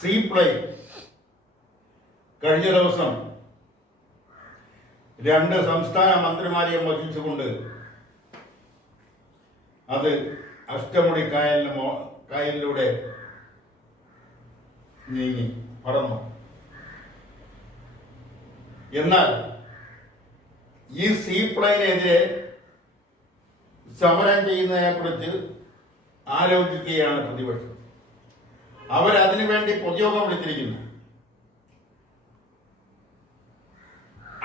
See plain കഴിഞ്ഞ ദിവസം 2 സംസ്ഥാന മന്ത്രിമാരെയും വഹിച്ചുകൊണ്ട് അത് അഷ്ടമുടി കായലിലൂടെ നീങ്ങി പറന്നു. എന്നാൽ ഈ സീ പ്ലെയിനെതിരെ സമരം ചെയ്യുന്നതിനെ കുറിച്ച് ആലോചിക്കുകയാണ് പ്രതിപക്ഷം. അവരതിനു വേണ്ടി പൊതുയോഗം വിളിച്ചിരിക്കുന്നു.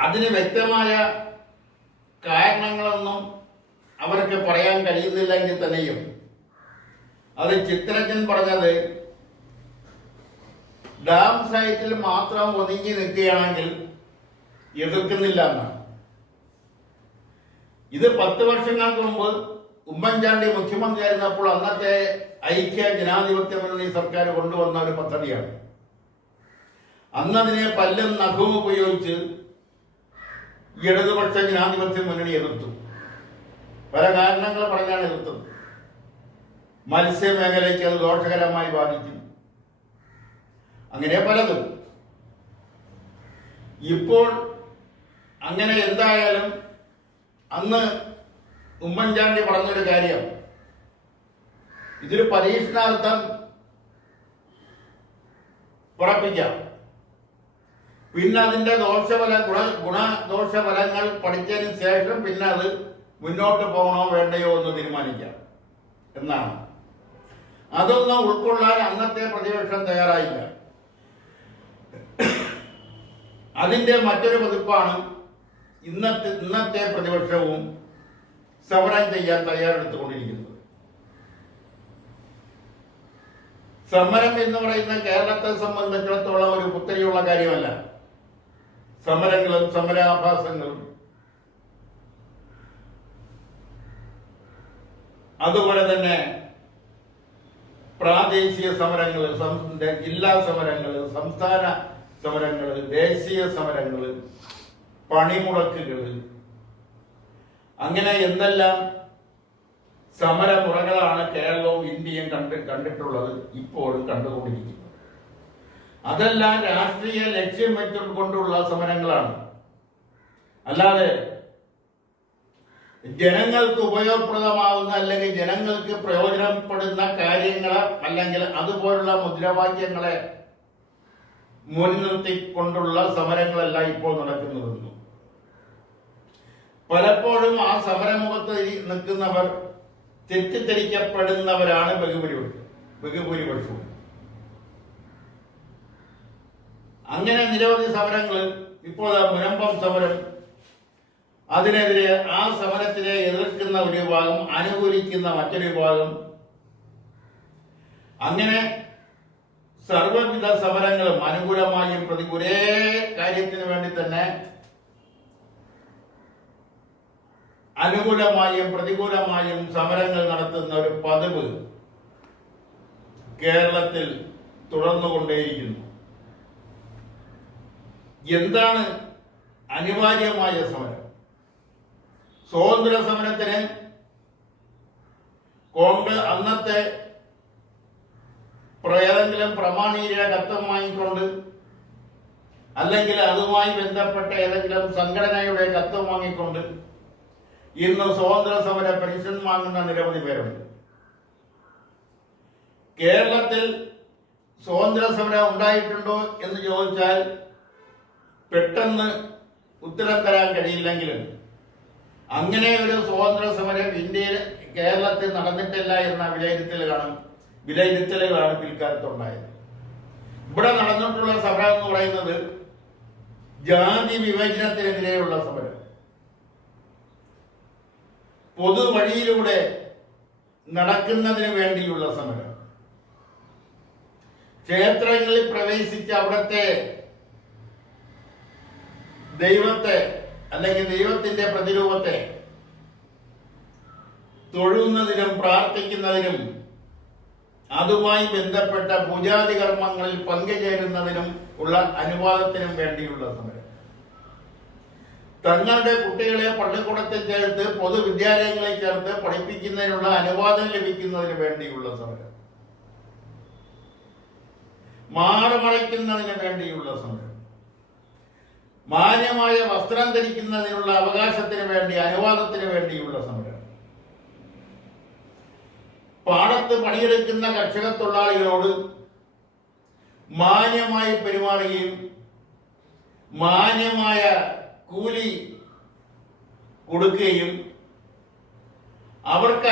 അതിന് വ്യക്തമായ കാരണങ്ങളൊന്നും അവർക്ക് പറയാൻ കഴിയുന്നില്ലെങ്കിൽ തന്നെയും അത് ചിത്രരഞ്ജൻ പറഞ്ഞത് ഡാം സൈറ്റിൽ മാത്രം ഒതുങ്ങി നിൽക്കുകയാണെങ്കിൽ എതിർക്കുന്നില്ല എന്നാണ്. ഇത് 10 വർഷങ്ങൾക്ക് മുമ്പ് ഉമ്മൻചാണ്ടി മുഖ്യമന്ത്രിയായിരുന്നപ്പോൾ അന്നത്തെ ഐക്യ ജനാധിപത്യ മുന്നണി സർക്കാർ കൊണ്ടുവന്ന ഒരു പദ്ധതിയാണ്. അന്നതിനെ പല്ലും നഖവും ഉപയോഗിച്ച് ഇടതുപക്ഷ ജനാധിപത്യ മുന്നണി എതിർത്തു. പല കാരണങ്ങൾ പറഞ്ഞാണ് എതിർത്തത്. മത്സ്യമേഖലയ്ക്ക് അത് ദോഷകരമായി ബാധിക്കും, അങ്ങനെ പലതും. ഇപ്പോൾ അങ്ങനെ എന്തായാലും അന്ന് ഉമ്മൻചാണ്ടി പറഞ്ഞൊരു കാര്യം, ഇതൊരു പരീക്ഷണാർത്ഥം പുറപ്പിക്കാം, പിന്നെ അതിന്റെ ഗുണദോഷഫലങ്ങൾ പഠിച്ചതിന് ശേഷം പിന്നെ അത് മുന്നോട്ട് പോകണോ വേണ്ടയോ എന്ന് തീരുമാനിക്കാം എന്നാണ്. അതൊന്നും ഉൾക്കൊള്ളാൻ അന്നത്തെ പ്രതിപക്ഷം തയ്യാറായില്ല. അതിന്റെ മറ്റൊരു പതിപ്പാണ് ഇന്നത്തെ പ്രതിപക്ഷവും സമരം ചെയ്യാൻ തയ്യാറെടുത്തുകൊണ്ടിരിക്കുന്നത്. സമരം എന്ന് പറയുന്ന കേരളത്തെ സംബന്ധിച്ചിടത്തോളം ഒരു പുത്തരിയുള്ള കാര്യമല്ല. സമരങ്ങളും സമരാഭാസങ്ങളും അതുപോലെ തന്നെ പ്രാദേശിക സമരങ്ങൾ, ജില്ലാ സമരങ്ങൾ, സംസ്ഥാന സമരങ്ങൾ, ദേശീയ സമരങ്ങൾ, പണിമുടക്കുകൾ, അങ്ങനെ എന്തെല്ലാം സമരമുറകളാണ് കേരളവും ഇന്ത്യയും കണ്ടിട്ടുള്ളത്, ഇപ്പോഴും കണ്ടുകൊണ്ടിരിക്കുന്നത്. അതെല്ലാം രാഷ്ട്രീയ ലക്ഷ്യം വെച്ചുകൊണ്ടുള്ള സമരങ്ങളാണ്. അല്ലാതെ ജനങ്ങൾക്ക് ഉപയോഗപ്രദമാവുന്ന അല്ലെങ്കിൽ ജനങ്ങൾക്ക് പ്രയോജനപ്പെടുന്ന കാര്യങ്ങളെ അല്ലെങ്കിൽ അതുപോലുള്ള മുദ്രാവാക്യങ്ങളെ മുൻനിർത്തിക്കൊണ്ടുള്ള സമരങ്ങളല്ല ഇപ്പോൾ നടക്കുന്നതെന്ന്. പലപ്പോഴും ആ സമരമുഖത്ത് നിൽക്കുന്നവർ തെറ്റിദ്ധരിക്കപ്പെടുന്നവരാണ് ബഹുഭൂരിപക്ഷവും. അങ്ങനെ നിരവധി സമരങ്ങൾ. ഇപ്പോൾ മുനമ്പം സമരം, അതിനെതിരെ ആ സമരത്തിനെ എതിർക്കുന്ന ഒരു വിഭാഗം, അനുകൂലിക്കുന്ന മറ്റൊരു വിഭാഗം, അങ്ങനെ സർവവിധ സമരങ്ങളും അനുകൂലമായും ഒരേ കാര്യത്തിന് വേണ്ടി തന്നെ അനുകൂലമായും പ്രതികൂലമായും സമരങ്ങൾ നടത്തുന്ന ഒരു പതിവ് കേരളത്തിൽ തുടർന്നുകൊണ്ടേയിരിക്കുന്നു. എന്താണ് അനിവാര്യമായ സമരം? സ്വാതന്ത്ര്യ സമരത്തിന് അന്നത്തെ ഏതെങ്കിലും പ്രമാണീയ കത്തം വാങ്ങിക്കൊണ്ട് അല്ലെങ്കിൽ അതുമായി ബന്ധപ്പെട്ട ഏതെങ്കിലും സംഘടനയുടെ കത്തം വാങ്ങിക്കൊണ്ട് ഇന്ന് സ്വാതന്ത്ര്യ സമര പെൻഷൻ വാങ്ങുന്ന നിരവധി പേരുണ്ട്. കേരളത്തിൽ സ്വാതന്ത്ര്യ സമരം ഉണ്ടായിട്ടുണ്ടോ എന്ന് ചോദിച്ചാൽ പെട്ടെന്ന് ഉത്തരം തരാൻ കഴിയില്ലെങ്കിലും അങ്ങനെ ഒരു സ്വാതന്ത്ര്യ സമരം കേരളത്തിൽ നടന്നിട്ടില്ല എന്ന വിലയിരുത്തലുകളാണ് പിൽക്കാലത്തുണ്ടായത്. ഇവിടെ നടന്നിട്ടുള്ള സമരം എന്ന് പറയുന്നത് ജാതി വിഭജനത്തിനെതിരെയുള്ള സമരം, പൊതുവഴിയിലൂടെ നടക്കുന്നതിന് വേണ്ടിയുള്ള സമരം, ക്ഷേത്രങ്ങളിൽ പ്രവേശിച്ച് അവിടുത്തെ ദൈവത്തെ അല്ലെങ്കിൽ ദൈവത്തിന്റെ പ്രതിരൂപത്തെ തൊഴുന്നതിനും പ്രാർത്ഥിക്കുന്നതിനും അതുമായി ബന്ധപ്പെട്ട പൂജാതി കർമ്മങ്ങളിൽ പങ്കുചേരുന്നതിനും ഉള്ള അനുവാദത്തിനും വേണ്ടിയുള്ള സമരം, തങ്ങളുടെ കുട്ടികളെ പള്ളിക്കൂടത്തിൽ ചേർത്ത് പൊതുവിദ്യാലയങ്ങളിൽ ചേർത്ത് പഠിപ്പിക്കുന്നതിനുള്ള അനുവാദം ലഭിക്കുന്നതിന് വേണ്ടിയുള്ള സമരം, മാറുമറയ്ക്കുന്നതിന് വേണ്ടിയുള്ള സമരം, മാന്യമായ വസ്ത്രം ധരിക്കുന്നതിനുള്ള അവകാശത്തിന് വേണ്ടി, അനുവാദത്തിന് വേണ്ടിയുള്ള സമരം, പാടത്ത് പണിയെടുക്കുന്ന കർഷക തൊഴിലാളികളോട് മാന്യമായി പെരുമാറുകയും മാന്യമായ കൂലി കൊടുക്കുകയും അവർക്ക്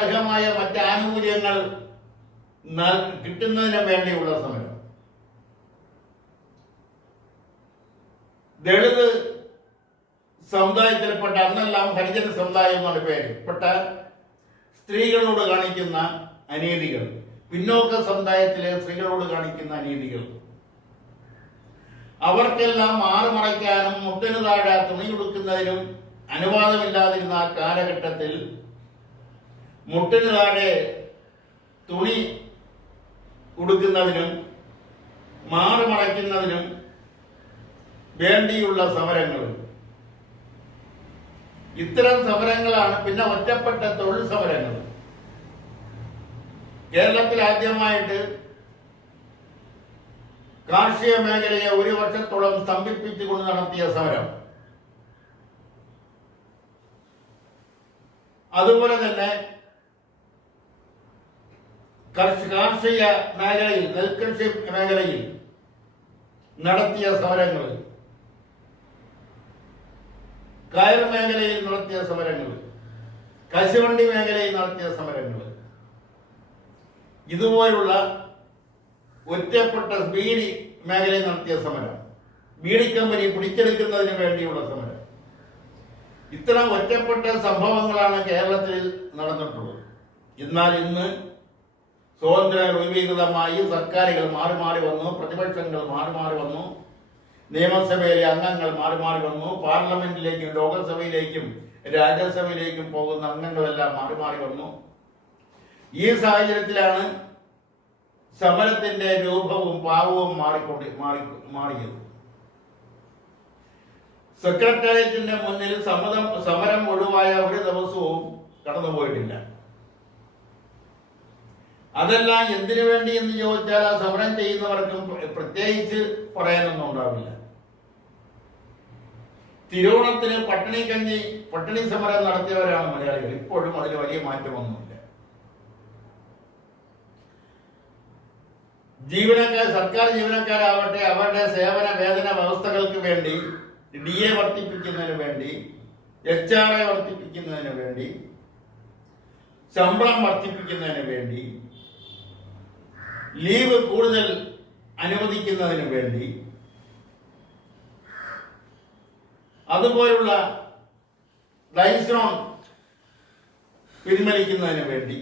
അർഹമായ മറ്റ് ആനുകൂല്യങ്ങൾ കിട്ടുന്നതിന് വേണ്ടിയുള്ള സമരം. ദളിത് സമുദായത്തിൽപ്പെട്ട, അന്നെല്ലാം ഹരിജന സമുദായം എന്നാണ് പേരിൽപ്പെട്ട സ്ത്രീകളോട് കാണിക്കുന്ന അനീതികൾ, പിന്നോക്ക സമുദായത്തിലെ സ്ത്രീകളോട് കാണിക്കുന്ന അനീതികൾ, അവർക്കെല്ലാം മാറുമറയ്ക്കാനും മുട്ടിന് താഴെ തുണി കൊടുക്കുന്നതിനും അനുവാദമില്ലാതിരുന്ന ആ കാലഘട്ടത്തിൽ മുട്ടിന് താഴെ തുണി കൊടുക്കുന്നതിനും മാറുമറയ്ക്കുന്നതിനും വേണ്ടിയുള്ള സമരങ്ങൾ. ഇത്തരം സമരങ്ങളാണ് പിന്നെ ഒറ്റപ്പെട്ട തൊഴിൽ സമരങ്ങൾ. കേരളത്തിൽ ആദ്യമായിട്ട് കാർഷിക മേഖലയെ ഒരു വർഷത്തോളം സ്തംഭിപ്പിച്ചുകൊണ്ട് നടത്തിയ സമരം, അതുപോലെ തന്നെ കാർഷിക മേഖലയിൽ, നെൽകൃഷി മേഖലയിൽ നടത്തിയ സമരങ്ങൾ, കയർ മേഖലയിൽ നടത്തിയ സമരങ്ങൾ, കശുവണ്ടി മേഖലയിൽ നടത്തിയ സമരങ്ങൾ, ഇതുപോലുള്ള ഒറ്റപ്പെട്ട ബീഡി മേഖലയിൽ നടത്തിയ സമരം, ബീഡി കമ്പനി പിടിച്ചെടുക്കുന്നതിന് വേണ്ടിയുള്ള സമരം, ഇത്തരം ഒറ്റപ്പെട്ട സംഭവങ്ങളാണ് കേരളത്തിൽ നടന്നിട്ടുള്ളത്. എന്നാൽ ഇന്ന് സ്വതന്ത്ര രൂപീകൃതമായി സർക്കാരുകൾ മാറി മാറി വന്നു, പ്രതിപക്ഷങ്ങൾ മാറി മാറി വന്നു, നിയമസഭയിലെ അംഗങ്ങൾ മാറി മാറി വന്നു, പാർലമെന്റിലേക്കും ലോകസഭയിലേക്കും രാജ്യസഭയിലേക്കും പോകുന്ന അംഗങ്ങളെല്ലാം മാറി മാറി വന്നു. ഈ സാഹചര്യത്തിലാണ് സമരത്തിന്റെ രൂപവും ഭാവവും മാറിയത്. സെക്രട്ടേറിയറ്റിന്റെ മുന്നിൽ സമരം ഒഴിവായ ഒരു ദിവസവും കടന്നുപോയിട്ടില്ല. അതെല്ലാം എന്തിനു വേണ്ടി എന്ന് ചോദിച്ചാൽ ആ സമരം ചെയ്യുന്നവർക്കും പ്രത്യേകിച്ച് പറയാനൊന്നും ഉണ്ടാവില്ല. തിരുവോണത്തിന് പട്ടിണി സമരം നടത്തിയവരാണ് മലയാളികൾ. ഇപ്പോഴും അതിൽ വലിയ മാറ്റമൊന്നുമില്ല. സർക്കാർ ജീവനക്കാരാവട്ടെ, അവരുടെ സേവന വേതന വ്യവസ്ഥകൾക്ക് വേണ്ടി, DA വർദ്ധിപ്പിക്കുന്നതിന് വേണ്ടി, HRA വർദ്ധിപ്പിക്കുന്നതിന് വേണ്ടി, ശമ്പളം വർദ്ധിപ്പിക്കുന്നതിന് വേണ്ടി, ലീവ് കൂടുതൽ അനുവദിക്കുന്നതിന് വേണ്ടി, അതുപോലുള്ള ഡൈസ്രോൺ പിൻവലിക്കുന്നതിന് വേണ്ടി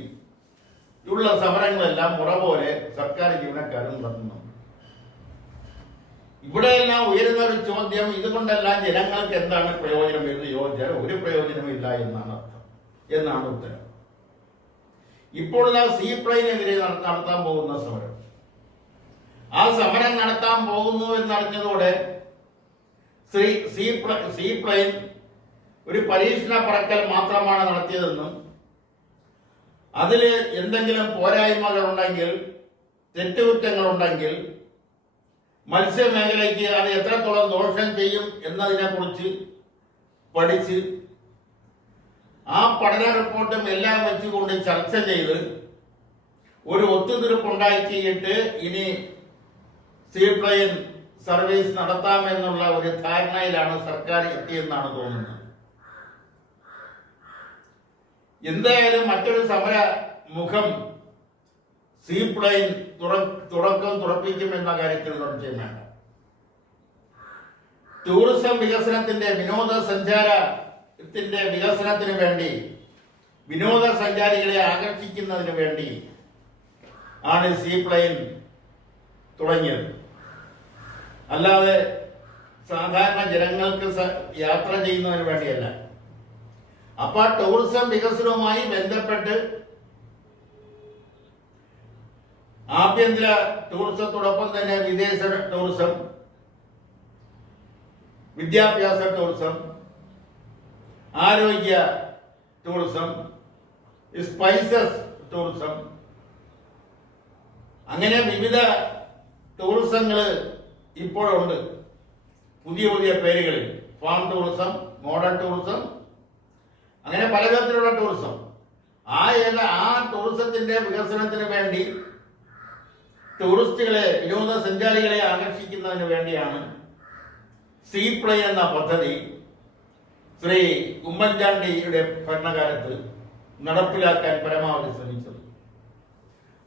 ഉള്ള സമരങ്ങളെല്ലാം മുറ പോലെ സർക്കാർ ജീവനക്കാരും നടത്തുന്നുണ്ട്. ഇവിടെയെല്ലാം ഉയരുന്ന ഒരു ചോദ്യം, ഇതുകൊണ്ടെല്ലാം ജനങ്ങൾക്ക് എന്താണ് പ്രയോജനം എന്ന് ചോദിച്ചാൽ ഒരു പ്രയോജനമില്ല എന്നാണ് ഉത്തരം. ഇപ്പോൾ സീപ്ലെയിനെതിരെ നടത്താൻ പോകുന്ന സമരം, ആ സമരം നടത്താൻ പോകുന്നു എന്നറിഞ്ഞതോടെ സീപ്ലെയിൻ ഒരു പരീക്ഷണ പറക്കൽ മാത്രമാണ് നടത്തിയതെന്നും അതിൽ എന്തെങ്കിലും പോരായ്മകൾ ഉണ്ടെങ്കിൽ, തെറ്റുകുറ്റങ്ങൾ ഉണ്ടെങ്കിൽ മത്സ്യമേഖലയ്ക്ക് അത് എത്രത്തോളം ദോഷം ചെയ്യും എന്നതിനെ കുറിച്ച് പഠിച്ച് ആ പഠന റിപ്പോർട്ടും എല്ലാം വെച്ചുകൊണ്ട് ചർച്ച ചെയ്ത് ഒരു ഒത്തുതീർപ്പുണ്ടാക്കിയിട്ട് ഇനി സീപ്ലെയിൻ സർവീസ് നടത്താമെന്നുള്ള ഒരു ധാരണയിലാണ് സർക്കാർ എത്തിയെന്നാണ് തോന്നുന്നത്. എന്തായാലും മറ്റൊരു സമര മുഖം സീപ്ലെയിൻ തുറപ്പിക്കുമെന്ന കാര്യത്തിൽ സംശയം വേണ്ട. ടൂറിസം വികസനത്തിന്റെ, വിനോദസഞ്ചാരത്തിന്റെ വികസനത്തിന് വേണ്ടി, വിനോദസഞ്ചാരികളെ ആകർഷിക്കുന്നതിന് വേണ്ടി ആണ് സീപ്ലെയിൻ തുടങ്ങിയത്. അല്ലാതെ സാധാരണ ജനങ്ങൾക്ക് യാത്ര ചെയ്യുന്നതിന് വേണ്ടിയല്ല. അപ്പൊ ടൂറിസം വികസനവുമായി ബന്ധപ്പെട്ട് ആഭ്യന്തര ടൂറിസത്തോടൊപ്പം തന്നെ വിദേശ ടൂറിസം, വിദ്യാഭ്യാസ ടൂറിസം, ആരോഗ്യ ടൂറിസം, സ്പൈസസ് ടൂറിസം, അങ്ങനെ വിവിധ ടൂറിസങ്ങൾ ഇപ്പോഴുണ്ട്, പുതിയ പുതിയ പേരുകളിൽ. ഫാം ടൂറിസം, മോഡൽ ടൂറിസം, അങ്ങനെ പലതരത്തിലുള്ള ടൂറിസം. ആ ടൂറിസത്തിന്റെ വികസനത്തിന് വേണ്ടി ടൂറിസ്റ്റുകളെ, വിനോദസഞ്ചാരികളെ ആകർഷിക്കുന്നതിന് വേണ്ടിയാണ് സീ പ്ലെയിൻ എന്ന പദ്ധതി ശ്രീ ഉമ്മൻചാണ്ടിയുടെ ഭരണകാലത്ത് നടപ്പിലാക്കാൻ പരമാവധി ശ്രമിച്ചത്.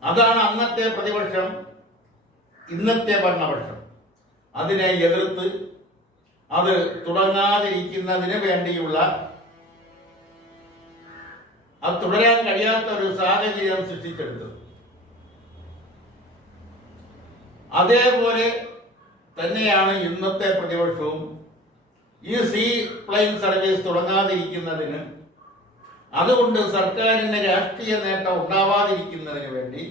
അതാണ് അന്നത്തെ പ്രതിപക്ഷം, ഇന്നത്തെ ഭരണപക്ഷം അതിനെ എതിർത്ത് അത് തുടങ്ങാതിരിക്കുന്നതിന് വേണ്ടിയുള്ള, അത് തുടരാൻ കഴിയാത്ത ഒരു സാഹചര്യം സൃഷ്ടിച്ചെടുത്തത്. അതേപോലെ തന്നെയാണ് ഇന്നത്തെ പ്രതിപക്ഷവും ഈ സീ പ്ലെയിൻ സർവീസ് തുടങ്ങാതിരിക്കുന്നതിന്, അതുകൊണ്ട് സർക്കാരിന് രാഷ്ട്രീയ നേട്ടം ഉണ്ടാവാതിരിക്കുന്നതിന് വേണ്ടി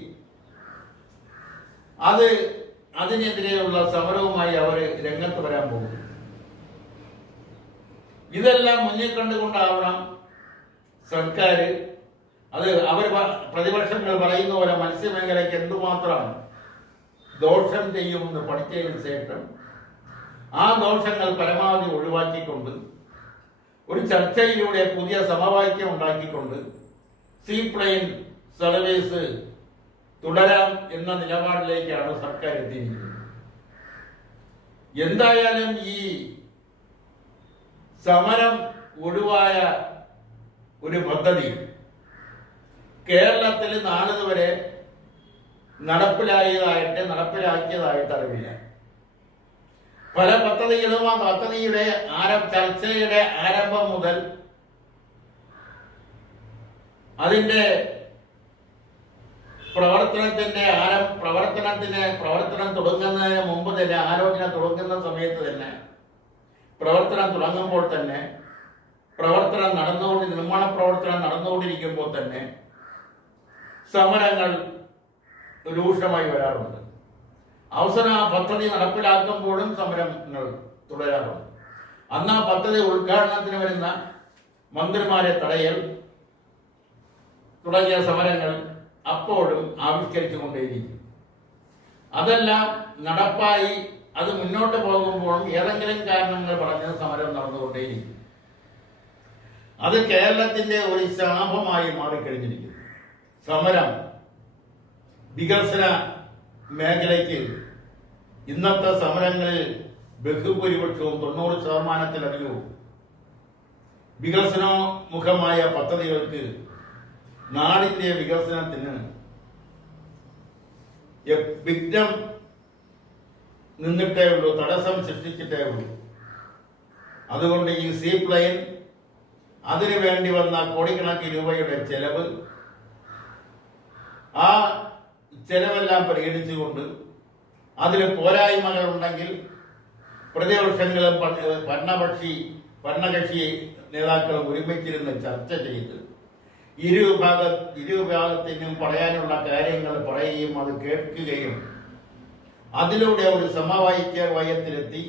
അതിനെതിരെയുള്ള സമരവുമായി അവർ രംഗത്ത് വരാൻ പോകും. ഇതെല്ലാം മുന്നിൽ കണ്ടുകൊണ്ടാവണം സർക്കാർ, അവർ പ്രതിപക്ഷങ്ങൾ പറയുന്ന പോലെ മത്സ്യമേഖലയ്ക്ക് എന്തുമാത്രം ദോഷം ചെയ്യുമെന്ന് പഠിച്ചതിന് ശേഷം ആ ദോഷങ്ങൾ പരമാവധി ഒഴിവാക്കിക്കൊണ്ട് ഒരു ചർച്ചയിലൂടെ പുതിയ സമവാക്യം ഉണ്ടാക്കിക്കൊണ്ട് സീ പ്ലെയിൻ സർവീസ് തുടരാം എന്ന നിലപാടിലേക്കാണ് സർക്കാർ എത്തിയിരിക്കുന്നത്. എന്തായാലും ഈ സമരം ഒഴിവായ ഒരു പദ്ധതി കേരളത്തിൽ നാളിതുവരെ നടപ്പിലാക്കിയതായിട്ട് അറിവില്ല. പല പദ്ധതികളും ആ പദ്ധതിയുടെ ചർച്ചയുടെ ആരംഭം മുതൽ അതിന്റെ പ്രവർത്തനം തുടങ്ങുന്നതിന് മുമ്പ് തന്നെ, ആലോചന തുടങ്ങുന്ന സമയത്ത് തന്നെ, പ്രവർത്തനം തുടങ്ങുമ്പോൾ തന്നെ, നിർമ്മാണ പ്രവർത്തനം നടന്നുകൊണ്ടിരിക്കുമ്പോൾ തന്നെ സമരങ്ങൾ രൂക്ഷമായി വരാറുണ്ട്. അവസാനം ആ പദ്ധതി നടപ്പിലാക്കുമ്പോഴും സമരങ്ങൾ തുടരാറുണ്ട്. അന്ന് ആ പദ്ധതി ഉദ്ഘാടനത്തിന് വരുന്ന മന്ത്രിമാരെ തടയൽ തുടങ്ങിയ സമരങ്ങൾ അപ്പോഴും ആവിഷ്കരിച്ചുകൊണ്ടേയിരിക്കും. അതെല്ലാം നടപ്പായി അത് മുന്നോട്ട് പോകുമ്പോഴും ഏതെങ്കിലും കാരണങ്ങൾ പറഞ്ഞ് സമരം നടന്നുകൊണ്ടേയിരിക്കും. അത് കേരളത്തിന്റെ ഒരു ശാപമായി മാറിക്കഴിഞ്ഞിരിക്കുന്നു. സമരം വികസന മേഖലയ്ക്ക് ഇന്നത്തെ സമരങ്ങളിൽ ബഹുഭൂരിപക്ഷവും 90%-ലധികവും വികസനോമുഖമായ പദ്ധതികൾക്ക്, നാടിന്റെ വികസനത്തിന് വിഘ്നം നിന്നിട്ടേ ഉള്ളൂ, തടസ്സം സൃഷ്ടിച്ചിട്ടേ ഉള്ളൂ. അതുകൊണ്ട് ഈ സീ പ്ലെയിൻ, അതിനു വേണ്ടി വന്ന കോടിക്കണക്കിന് രൂപയുടെ ചെലവ്, ആ ചെലവെല്ലാം പരിഗണിച്ചുകൊണ്ട് അതിൽ പോരായ്മകൾ ഉണ്ടെങ്കിൽ പ്രതിപക്ഷങ്ങളും ഭരണകക്ഷി നേതാക്കളും ഒരുമിച്ചിരുന്ന് ചർച്ച ചെയ്ത് ഇരുവിഭാഗത്തിനും പറയാനുള്ള കാര്യങ്ങൾ പറയുകയും അത് കേൾക്കുകയും അതിലൂടെ ഒരു സമവാക്യത്തിലെത്തി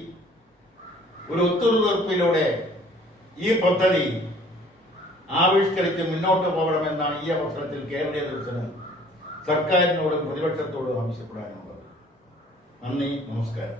ഒരു ഒത്തുതീർപ്പിലൂടെ ഈ പദ്ധതി ആവിഷ്കരിച്ച് മുന്നോട്ട് പോകണമെന്നാണ് ഈ അവസരത്തിൽ കേരളീയ ദർശനം സർക്കാരിനോടും പ്രതിപക്ഷത്തോടും ആവശ്യപ്പെടാനുള്ളത്. നന്ദി, നമസ്കാരം.